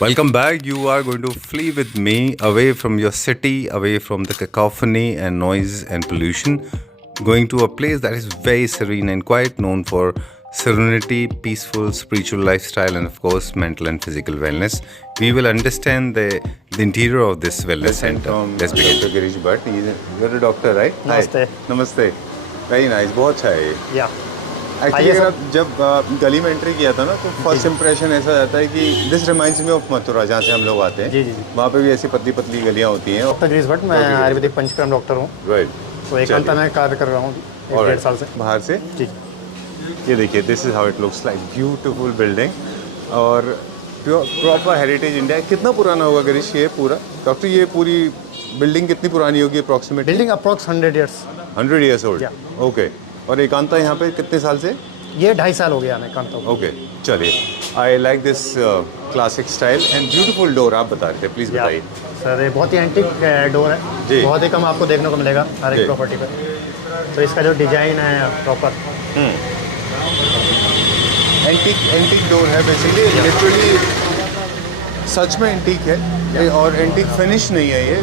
Welcome back. You are going to flee with me away from your city, away from the cacophony and noise and pollution, going to a place that is very serene and quite known for serenity, peaceful spiritual lifestyle, and of course, mental and physical wellness. We will understand the interior of this wellness center. Let's begin. Dr. Girish Bhatt, you're a doctor, right? Namaste. Hi. Namaste. Very nice. बहुत अच्छा है ये. या actually अगर आप जब गली में एंट्री किया था ना तो फर्स्ट इंप्रेशन ऐसा रहता है कि this reminds me of Mathura जहाँ से हम लोग आते हैं. जी जी जी. वहाँ पे भी ऐसी पतली पतली गलियाँ होती हैं. डॉक्टर गिरीश भट्ट, मैं आयुर्वेदिक पंचकर्म डॉक्टर हूँ. राइट. तो एकांता में कार्य कर रहा हूँ 1.5 साल से. बाहर से जी. ये देखिए, this is how it looks like. Beautiful building और प्रॉपर हेरिटेज इंडिया. कितना पुराना होगा गिरीश ये पूरा? डॉक्टर ये पूरी बिल्डिंग कितनी पुरानी होगी approximate? Building approx 100 years. 100 years old. Okay. और एकांता यहाँ पे कितने साल से? ये 2.5 साल हो गया हमें एकांता. ओके, चलिए. आई like this classic style and beautiful door. आप बता रहे थे, प्लीज़ बताइए. सर ये बहुत ही एंटीक डोर है. जी. बहुत ही कम आपको देखने को मिलेगा हर एक प्रॉपर्टी पे. तो इसका जो डिजाइन है प्रॉपर एंटीक डोर है बेसिकली. लिटरली सच में एंटीक है और एंटीक फिनिश नहीं है ये.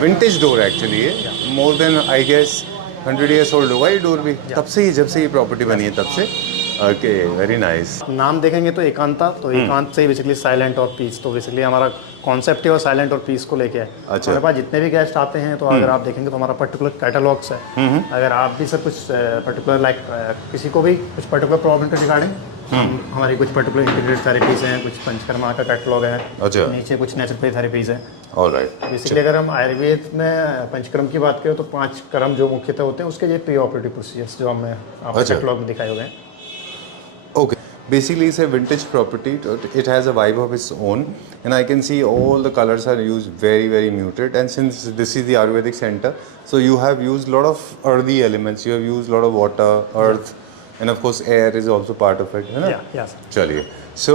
विंटेज डोर एक्चुअली है. More than I guess 100 years old होगा ये डोर भी. तब से ही, जब से ये प्रॉपर्टी बनी है तब से. Okay, very nice. नाम देखेंगे तो एकांता. तो एकांत से ही बेसिकली साइलेंट और पीस. तो बेसिकली हमारा कॉन्सेप्ट है और साइलेंट और पीस को लेके है. अच्छा. हमारे पास जितने भी गेस्ट आते हैं तो अगर आप देखेंगे तो हमारा पर्टिकुलर कैटलॉग्स है. अगर आप भी सर कुछ पर्टिकुलर लाइक किसी को भी कुछ पर्टिकुलर प्रॉब्लम के रिगार्डिंग हमारी कुछ पर्टिकुलर इंटीग्रेटेड थेरेपीज हैं. कुछ पंचकर्मा का कैटलॉग है. अच्छा. नीचे कुछ नेचुरोपैथी थेरेपीज हैं. ऑलराइट. बेसिकली अगर हम आयुर्वेद में पंचकर्म की बात करें तो 5 कर्म जो मुख्यतः होते हैं उसके ये प्री ऑपरेटिव प्रोसीजर्स जो हमें आपको कैटलॉग में दिखाए हुए हैं. Okay, basically it's a vintage property. It has a vibe of its own, and I can see all the colors are used very muted. And since this is the Ayurvedic center, so you have used a lot of earthy elements. You have used a lot of water, earth, and of course air is also part of it, है ना? Yeah. चलिए. So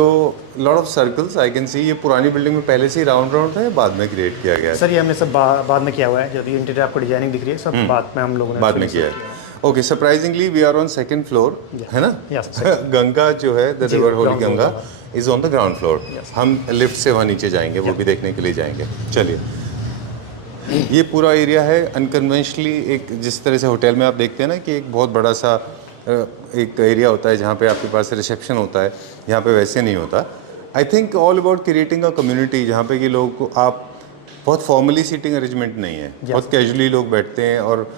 lot of circles I can see. ये पुरानी building में पहले से ही round था या बाद में क्रिएट किया गया है? सर ये हमने सब बाद में किया हुआ है. जो भी इंटीरियर आपको डिजाइनिंग दिख रही है सब बाद में हम लोगों ने बाद में किया है. Okay, surprisingly we are on second floor, है ना? Yes, गंगा जो है, the river holy Ganga is on the ground floor. हम लिफ्ट से वहाँ नीचे जाएंगे, वो भी देखने के लिए जाएंगे. चलिए. ये पूरा एरिया है अनकन्वेंशनली. एक जिस तरह से होटल में आप देखते हैं ना कि एक बहुत बड़ा सा एक एरिया होता है जहाँ पे आपके पास रिसेप्शन होता है, यहाँ पे वैसे नहीं होता. I think all about creating a community जहाँ पे कि लोग को आप बहुत फॉर्मली सीटिंग अरेंजमेंट नहीं है. बहुत कैजुअली लोग बैठते हैं और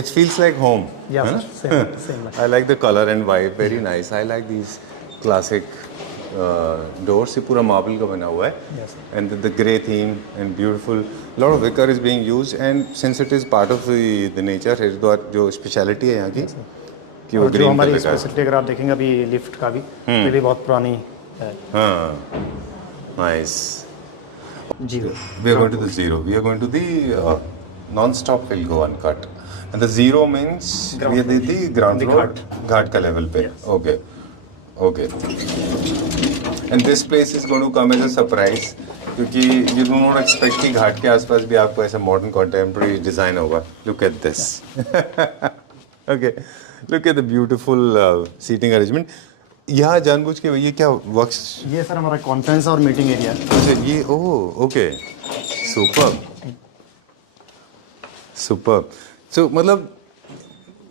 it feels like home. Yeah, same. I like the color and vibe. Very nice. I like these classic doors. ये पूरा मार्बल का बना हुआ है. Yes. And the grey theme and beautiful. lot of wicker is being used and since it is part of the nature, Haridwar जो speciality है यहाँ की कि वो ग्रीन हमारी कलर का है. स्पेशलिटी अगर आप देखेंगे अभी लिफ्ट का भी ये भी बहुत पुरानी है. हाँ, nice. Ji. We are going to the zero. We are going to the non-stop will go uncut. And the zero means we are the ground floor, घाट का level पे. Okay. And this place is going to come as a surprise क्योंकि you do not expect कि घाट के आसपास भी आपको ऐसा modern contemporary design होगा. Look at this. Okay. Look at the beautiful seating arrangement. यहाँ जानबूझ के ये क्या वर्क्स? ये सर हमारा कॉन्फ्रेंस और मीटिंग एरिया है. अच्छा, ये ओके. सुपर. सो मतलब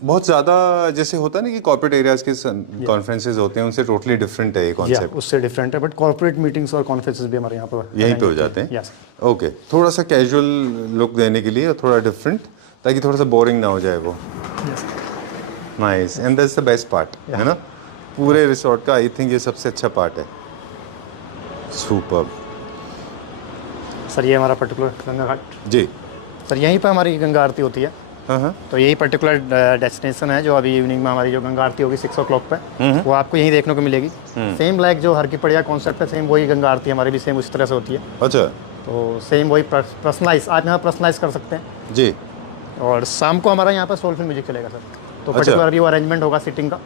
बहुत ज़्यादा जैसे होता है ना कि कॉर्पोरेट एरियाज के कॉन्फ्रेंसेज होते हैं उनसे टोटली डिफरेंट है ये कॉन्सेप्ट. उससे डिफरेंट है बट कॉर्पोरेट मीटिंग्स और कॉन्फ्रेंसेस भी हमारे यहाँ पर यहीं पे हो जाते हैं. ओके. थोड़ा सा कैजुअल लुक देने के लिए और थोड़ा डिफरेंट ताकि थोड़ा सा बोरिंग ना हो जाए वो. Nice. And that's the best part, है ना? पूरे रिसोर्ट का आई थिंक ये सबसे अच्छा पार्ट है. सुपर. सर ये हमारा पर्टिकुलर गंगा घाट. जी सर यहीं पर हमारी गंगा आरती होती है. हाँ. तो यही पर्टिकुलर डेस्टिनेशन है जो अभी इवनिंग में हमारी जो गंगा आरती होगी 6 o'clock पे वो आपको यहीं देखने को मिलेगी. सेम लाइक जो हर की पड़िया कॉन्सेप्ट है सेम वही गंगा आरती हमारी भी सेम उस तरह से होती है. अच्छा. तो सेम वही पर्सनलाइज आप यहाँ पर्सनलाइज कर सकते हैं. जी. और शाम को हमारा यहाँ पर सोलफुल म्यूजिक चलेगा सर. तो पर्टिकुलर अभी वो अरेंजमेंट होगा सीटिंग का.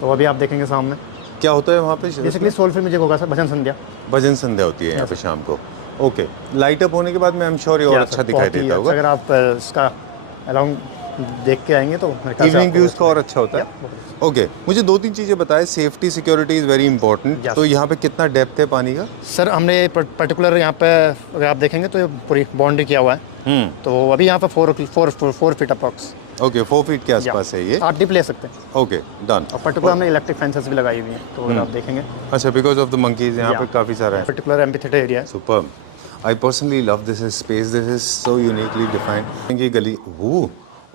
तो अभी आप देखेंगे सामने क्या होता है वहाँ पे. बेसिकली सोलफुल म्यूजिक होगा सर. भजन संध्या होती है यहाँ पे शाम को. ओके. लाइट अप होने के बाद मैं आई एम श्योर ये और अच्छा दिखाई देता होगा. अगर आप इसका अलाउंग देख के आएंगे तो मेरे ख्याल से इवनिंग आपको व्यूज़ का और अच्छा होता है। ओके, मुझे 2-3 चीज़ें बताएं। Safety security is very important. तो यहाँ पे कितना डेप्थ है पानी का? सर हमने पर्टिकुलर यहाँ पे अगर आप देखेंगे तो ये पूरी बाउंड्री किया हुआ है, तो अभी यहाँ पे 4 फीट अप्रॉक्स। ओके, 4 फीट के आसपास है ये। आप डिप ले सकते हैं। Okay, done. और पर्टिकुलर हमने इलेक्ट्रिक फेंसेस भी लगाई हुई हैं, तो अगर आप देखेंगे अच्छा, बिकॉज ऑफ द मंकीज यहाँ पे काफ़ी सारा है। पर्टिकुलर एम्फीथिएटर एरिया है। Superb. I personally love this space. This is so uniquely defined. ये गली,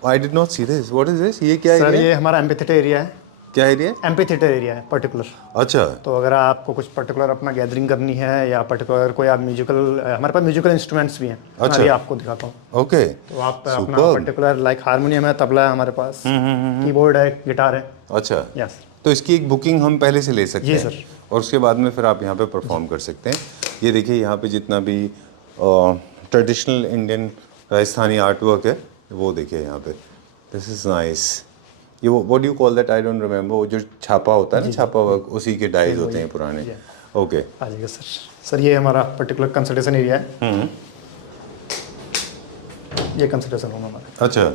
I did not see this. What is this? ये क्या सर एरिया? ये हमारा एम्फीथिएटर एरिया है। क्या एरिया है? एम्फीथिएटर एरिया है पर्टिकुलर। अच्छा। तो अगर आपको कुछ पर्टिकुलर अपना गैदरिंग करनी है या पर्टिकुलर कोई आप म्यूजिकल, हमारे पास म्यूजिकल इंस्ट्रूमेंट्स भी हैं। अच्छा। अभी आपको दिखाता हूँ। ओके। तो आप अपना पर्टिकुलर लाइक हारमोनियम है, तबला है हमारे पास, कीबोर्ड है, गिटार है। अच्छा। यस। तो इसकी एक बुकिंग हम पहले से ले सकते जी हैं सर। और उसके बाद में फिर आप यहाँ पे परफॉर्म कर सकते हैं। ये देखिए यहाँ पे जितना भी traditional Indian Rajasthani art work है वो देखिए यहाँ पे। This is nice. ये वो what do you call that? I don't remember. वो जो छापा होता है ना, छापा वर्क, उसी के डाइज होते हैं पुराने। ओके, आ जाइए सर। सर ये हमारा पर्टिकुलर कंसल्टेशन एरिया है। ये कंसल्टेशन रूम हमारा। अच्छा,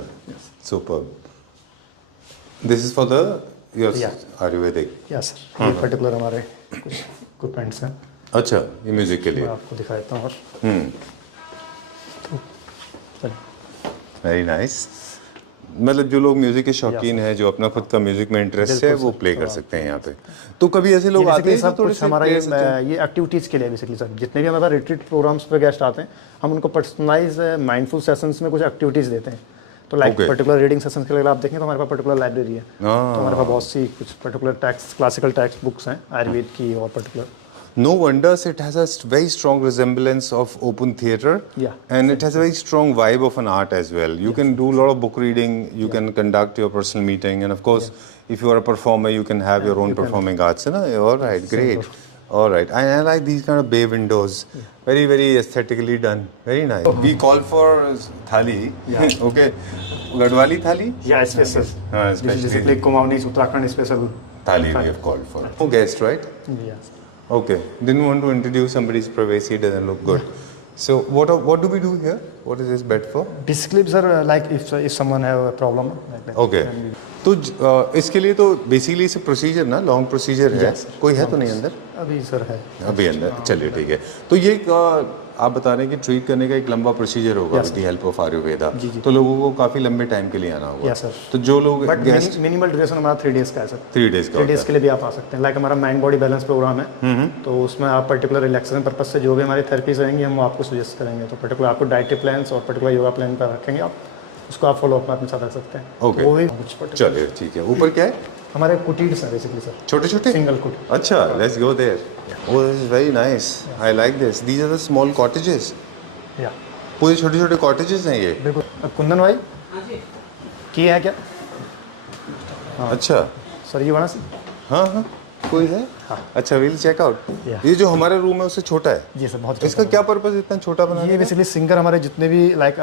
super. This is for the your Ayurvedic. Yes sir. ये पर्टिकुलर हमारे कुछ इक्विपमेंट्स हैं। अच्छा, ये म्यूजिक के लिए। मैं आपको दिखा देता हूँ। और वेरी नाइस। मतलब जो लोग म्यूजिक के शौकीन हैं, जो अपना खुद का म्यूजिक में इंटरेस्ट है, वो प्ले कर सकते हैं यहाँ पे। तो कभी ऐसे लोग आते हैं सब कुछ हमारा ये एक्टिविटीज़ के लिए बेसिकली सर, जितने भी हमारे रिट्रीट प्रोग्राम्स पे गेस्ट आते हैं, हम उनको पर्सनलाइज माइंडफुल सेशंस में कुछ एक्टिविटीज़ देते हैं। तो लाइक पर्टिकुलर रीडिंग सेशंस के लिए अगर आप देखें तो हमारे पास पर्टिकुलर लाइब्रेरी है। तो हमारे पास बहुत सी कुछ particular text, classical text books हैं आयुर्वेद की और particular. No wonders it has a very strong resemblance of open theatre. Yeah. And it has a very strong vibe of an art as well. You can do a lot of book reading, you can conduct your personal meeting, and of course, if you are a performer, you can have your own performing arts. You know? All right, great. All right. I like these kind of bay windows. Very, very aesthetically done. Very nice. We call for thali. Yeah. Okay. Gadwali thali? Yeah, special. Basically, Kumaoni, Uttarakhand special thali we have called for. No guest, right? Yes. Okay, didn't want to introduce somebody's privacy, it doesn't look good. So what do we do here? What is this bed for? Basically sir, like if someone have a problem like that. Okay. तो इसके लिए तो basically इसे procedure ना, long procedure है। कोई है तो नहीं अंदर? अभी सर है। अभी अंदर, चलिए ठीक है। तो ये आप बता रहे हैं कि ट्रीट करने का एक लंबा प्रोसीजर होगा with the help of Ayurveda. तो लोगों को काफ़ी लंबे टाइम के लिए आना होगा। Yes sir. तो जो लोग गेस्ट, मिनिमल ड्यूरेशन हमारा 3 डेज का है सर। 3 डेज का। 3 डेज के लिए भी आप आ सकते हैं। लाइक हमारा माइंड बॉडी बैलेंस प्रोग्राम है, तो उसमें आप पर्टिकुलर रिलैक्सेशन पर्पज से जो भी हमारी थेरेपीज रहेंगी हम आपको सजेस्ट करेंगे। तो पर्टिकुलर आपको डाइटरी प्लान्स और पर्टिकुलर योगा प्लान पर रखेंगे, आप उसको आप फॉलो अप अपने साथ रख सकते हैं। ओके, वो भी चलिए ठीक है। ऊपर क्या है? हमारे कुटीर्स हैं बेसिकली सर, छोटे छोटे सिंगल कुट। अच्छा, let's go there. Oh, this is very nice, I like this. These are the small cottages. या पूरे छोटे छोटे कॉटेजेस हैं ये। बिल्कुल। कुंदन भाई की है क्या? अच्छा सर ये बना हाँ हाँ कोई है। अच्छा, विल चेक आउट। ये जो हमारा रूम है उससे छोटा है जी सर, बहुत। इसका क्या पर्पस इतना छोटा बनाने ये बेसिकली सिंगर हमारे जितने भी लाइक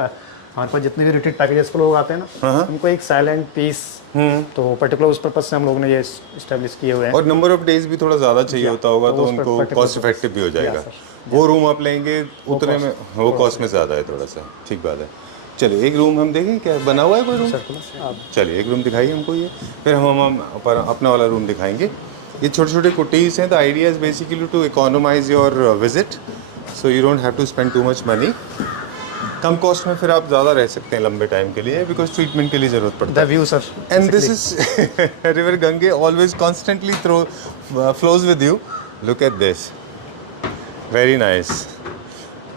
हमारे पास जितने भी रिट्रीट पैकेजेस पे लोग आते हैं ना, उनको एक साइलेंट पीस, तो पर्टिकुलर उस पर्पज से हम लोगों ने ये इस्टेब्लिश किए हुए हैं। और नंबर ऑफ डेज भी थोड़ा ज़्यादा चाहिए होता होगा, तो उनको कॉस्ट इफेक्टिव भी हो जाएगा। वो रूम आप लेंगे उतने में, वो कॉस्ट में ज़्यादा है थोड़ा सा। ठीक बात है। चलिए एक रूम हम देखें, क्या बना हुआ है कोई रूम? चलिए एक रूम दिखाइए हमको ये, फिर हम अपना वाला रूम दिखाएंगे। ये छोटे छोटे कुटीज़ हैं। The idea is basically to economize your visit, so you don't have to spend too much money. कम कॉस्ट में फिर आप ज़्यादा रह सकते हैं लंबे टाइम के लिए, बिकॉज ट्रीटमेंट के लिए ज़रूरत पड़ता है। The view sir, and this is river Gange always constantly flows with you. Look at this, very nice.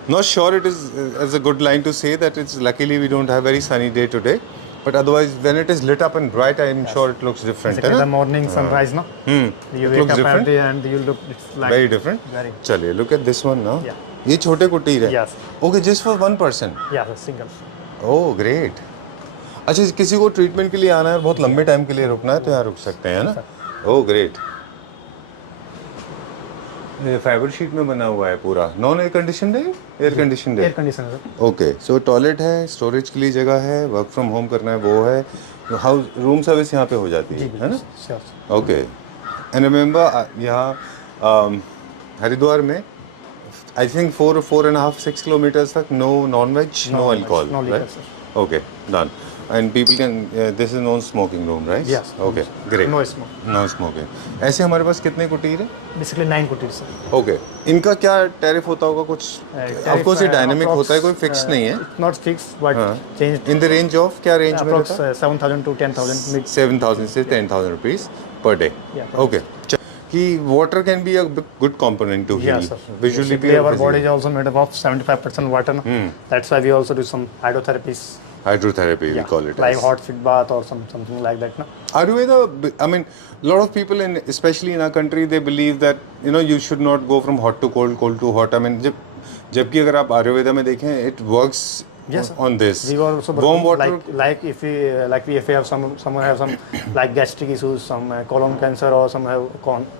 Not sure it is a good line to say that it's luckily we don't have very sunny day today, but otherwise when it is lit up and bright, I'm sure it looks different. The morning sunrise, no? You wake up early and you look, it's like very different. Very. चलिए, look at this one now. Yeah. ये छोटे कुटीर है। Yes. Okay, just for one person. Yeah, single. Oh, great. अच्छा, किसी को treatment के लिए आना है, बहुत लंबे टाइम के लिए रुकना है, तो यहाँ रुक सकते हैं ना? Oh, great. फाइबर शीट में बना हुआ है पूरा। नॉन एयर कंडीशन है? एयर कंडीशन है। एयर कंडीशन है। ओके, सो टॉयलेट है, स्टोरेज के लिए जगह है, वर्क फ्रॉम होम करना है वो है, हाउस रूम सर्विस यहाँ पे हो जाती है ना? ओके। एंड रिमेंबर यहाँ हरिद्वार में आई थिंक 4.5-6 किलोमीटर्स तक no non veg, no alcohol. Okay, done. and people can this is non smoking room, right? Yes. Okay, great. No smoke. No smoking. ऐसे हमारे पास कितने कुटीर हैं? Basically 9 कुटीर sir. ओके, इनका क्या टैरिफ होता होगा कुछ? ऑफ कोर्स ये डायनामिक होता है, कोई फिक्स नहीं है. Not fixed but changed. In the range of क्या रेंज में Approx रहता है? 7,000 to 10,000 mid. 7,000 से 10,000 rupees per day. Yeah, per okay, कि water can be a good component to Yeah, heal. sir. Visually Basically, our body is also made up of 75% water. No? That's why we also do some hydrotherapies. Hydrotherapy, we call it like as. hot feet bath or something like that. No? Ayurveda, I mean, a lot of people, especially in our country, they believe that, you should not go from hot to cold, cold to hot. I mean, जबकि अगर आप आयुर्वेदा में देखें, it works Yes, on this. We were also warm water. like if we have someone have some like gastric issues, some colon cancer, or some have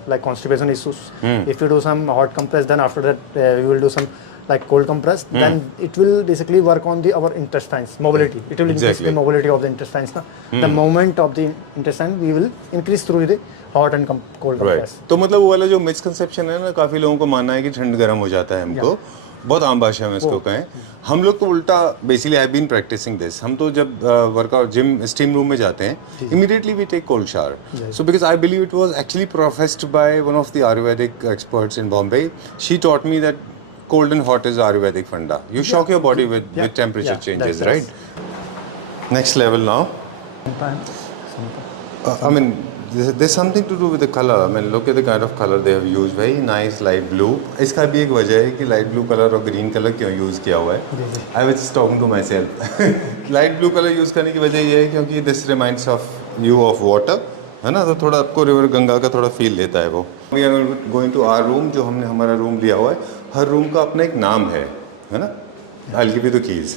like constipation issues. If you do some hot compress, then after that we will do some like cold compress. Then it will basically work on our intestines mobility. It will increase the mobility of the intestines. Na? The movement of the intestine we will increase through the hot and cold compress. तो मतलब वो वाला जो misconception है ना, काफी लोगों को मानना है कि ठंड गर्म हो जाता है हमको. बहुत आम भाषा में इसको कहें. हम लोग तो उल्टा, basically I been practising this. हम तो जब वर्कआउट जिम स्टीम रूम में जाते हैं, immediately we take cold shower. So because I believe it was actually professed by one of the Ayurvedic experts in Bombay. She taught me that cold and hot is Ayurvedic funda. You shock your body with temperature changes, right? Next level now. I mean, there's something to do with the color. I mean, look at the kind of color they have used. Very nice light blue. इसका भी एक वजह है कि light blue color और green color क्यों use किया हुआ है. I was just talking to myself. Light blue color use करने की वजह ये है क्योंकि this reminds of you of water. है ना, तो थोड़ा आपको रिवर गंगा का थोड़ा फील देता है वो. We are going to our room, जो हमने हमारा रूम लिया हुआ है. हर रूम का अपना एक नाम है ना. I'll give you the keys.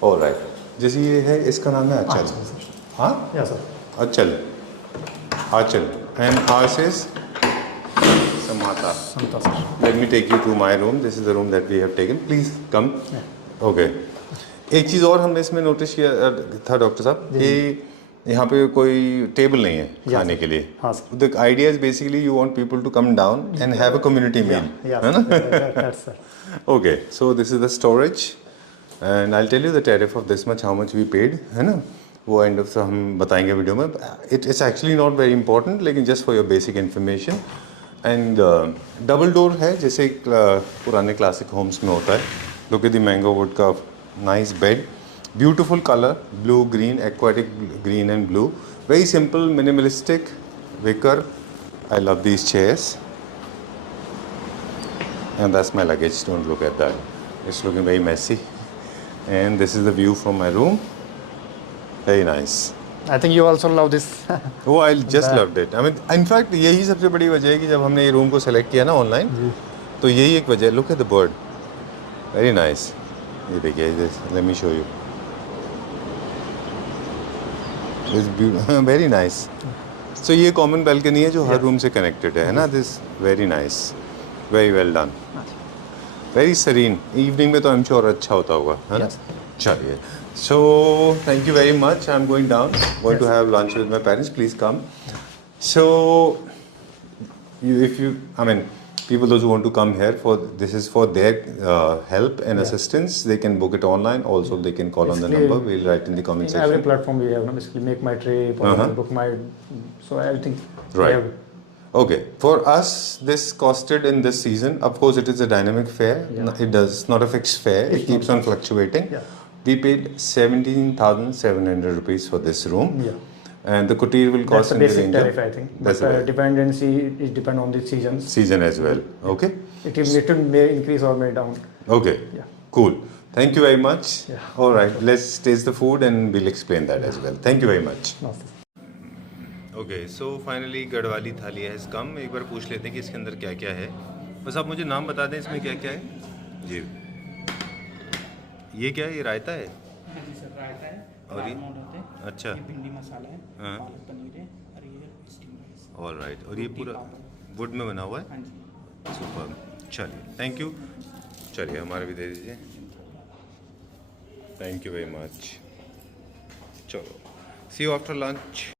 All right. जैसे ये है, इसका नाम है अचल. हाँ? Yes sir. अचल. Achal. And ours is Samata. Samata sir. Let me take you to my room. This is the room that we have taken. Please come. Okay. एक चीज़ और हमने इसमें नोटिस किया था डॉक्टर साहब कि यहाँ पे कोई टेबल नहीं है खाने के लिए. The idea is basically you want people to come down and have a community meal. है ना? That's sir. Okay, so this is the storage, and I'll tell you the tariff of this much, how much we paid, है ना? वो end of हम बताएंगे video में. It's actually not very important, लेकिन just for your basic information. And double door है, जैसे पुराने क्लासिक होम्स में होता है. Look at the mango wood का nice bed. Beautiful color, blue, green, aquatic green and blue. Very simple, minimalistic, wicker. I love these chairs. And that's my luggage, don't look at that. It's looking very messy. And this is the view from my room. Very nice. I think you also love this. Oh, I just loved it. I mean, in fact, यही सबसे बड़ी वजह है कि जब हमने ये room को सेलेक्ट किया ना ऑनलाइन, तो यही एक वजह है. Look at the bird. Very nice. ये देखिए, let me show you. Very nice. So ये कॉमन बैल्कनी है जो हर रूम से कनेक्टेड है ना. This very nice, very well done, very serene. Evening में तो आई एम श्योर अच्छा होता होगा, है ना. चलिए, so thank you very much. I am going down, going to have lunch with my parents. Please come. So if you, I mean, people those who want to come here, for this is for their help and assistance, they can book it online. Also they can call on the number, we'll write in the comment section. Every platform we have, basically make my trip or book my, so everything. Right. Okay, for us this costed in this season, of course it is a dynamic fare. It does not a fixed fare, it keeps on fluctuating. We paid 17,700 rupees for this room. And the kutir will cost in the range tariff, I think. But dependency is depend on the seasons. Season as well. Okay. It may increase or may down. Okay. Yeah. Cool. Thank you very much. All right. Let's taste the food and we'll explain that as well. Thank you very much. Okay. So finally Garhwali थाली has come. एक बार पूछ लेते हैं कि इसके अंदर क्या क्या है. बस आप मुझे नाम बता दें इसमें क्या क्या है. जी. ये क्या है? ये रायता है? जी सर, रायता है. और ये अच्छा, ये भिंडी मसाला है, पालक पनीर है और ये स्टीम राइस. ऑलराइट. और ये पूरा वुड में बना हुआ है. हाँ जी. सुपर. चलिए, थैंक यू. चलिए हमारा भी दे दीजिए. Thank you very much. चलो, सी यू आफ्टर लंच.